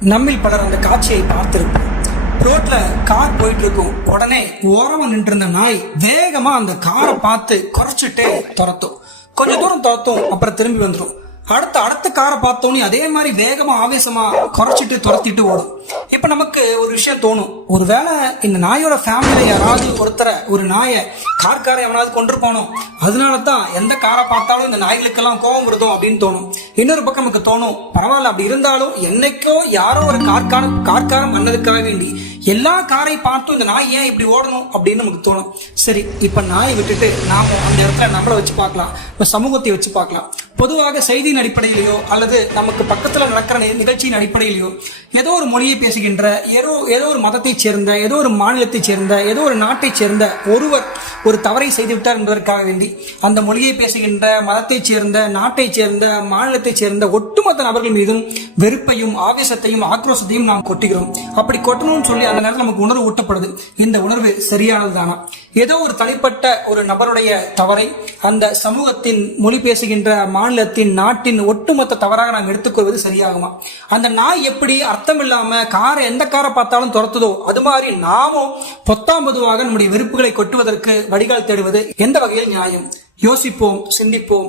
நம்மில் பலர் அந்த காட்சியை பார்த்திருப்போம். ரோட்ல கார் போயிட்டு இருக்கும். உடனே ஓரமா நின்று இருந்த நாய் வேகமா அந்த காரை பார்த்து குறைச்சிட்டே துரத்தும். கொஞ்ச தூரம் துரத்தும், அப்புறம் திரும்பி வந்துடும். அடுத்த காரை பார்த்தோன்னே அதே மாதிரி வேகமா ஆவேசமா குறைச்சிட்டு துரத்திட்டு ஓடும். இப்ப நமக்கு ஒரு விஷயம் தோணும், ஒருவேளை இந்த நாயோட ஃபேமிலியில யாராவது ஒரு நாயை காரை எவனாவது கொண்டிருப்பானோ, அதனாலதான் எந்த காரை பார்த்தாலும் இந்த நாய்களுக்கெல்லாம் கோபம் வருதோ அப்படின்னு தோணும். இன்னொரு பக்கம் நமக்கு தோணும், பரவாயில்ல அப்படி இருந்தாலும் என்னைக்கோ யாரோ ஒரு கார்காரம் பண்ணதுக்காக வேண்டி எல்லா காரை பார்த்தும் இந்த நாய் ஏன் இப்படி ஓடணும் அப்படின்னு நமக்கு தோணும். சரி, இப்ப நாயை விட்டுட்டு நாம அந்த இடத்துல நம்மளை வச்சு பார்க்கலாம், இப்ப சமூகத்தை வச்சு பார்க்கலாம். பொதுவாக செய்தியின் அடிப்படையிலையோ அல்லது நமக்கு பக்கத்துல நடக்கிற நிகழ்ச்சியின் அடிப்படையிலையோ ஏதோ ஒரு மொழியை பேசுகின்ற, ஏதோ ஒரு மதத்தை சேர்ந்த, ஏதோ ஒரு மாநிலத்தை சேர்ந்த, ஏதோ ஒரு நாட்டை சேர்ந்த ஒருவர் ஒரு தவறை செய்துவிட்டார் என்பதற்காக வேண்டி அந்த மொழியை பேசுகின்ற, மதத்தை சேர்ந்த, நாட்டை சேர்ந்த, மாநிலத்தை சேர்ந்த ஒட்டுமொத்த நபர்கள் மீதும் வெறுப்பையும் ஆவேசத்தையும் ஆக்ரோஷத்தையும் நாம் கொட்டுகிறோம். அப்படி கொட்டணும்னு சொல்லி அந்த நேரத்தில் நமக்கு உணர்வு ஊட்டப்படுது. இந்த உணர்வு சரியானதுதானா? ஏதோ ஒரு தனிப்பட்ட ஒரு நபருடைய தவறை அந்த சமூகத்தின், மொழி பேசுகின்ற மாநிலத்தின், நாட்டின் ஒட்டுமொத்த தவறாக நாம் எடுத்துக்கொள்வது சரியாகுமா? அந்த நாய் எப்படி அர்த்தம் இல்லாம எந்த காரை பார்த்தாலும் துரத்துதோ, அது மாதிரி நாமும் பொத்தாம் பொதுவாக நம்முடைய வெறுப்புகளை கொட்டுவதற்கு வடிகால் தேடுவது எந்த வகையில் நியாயம்? யோசிப்போம், சிந்திப்போம்.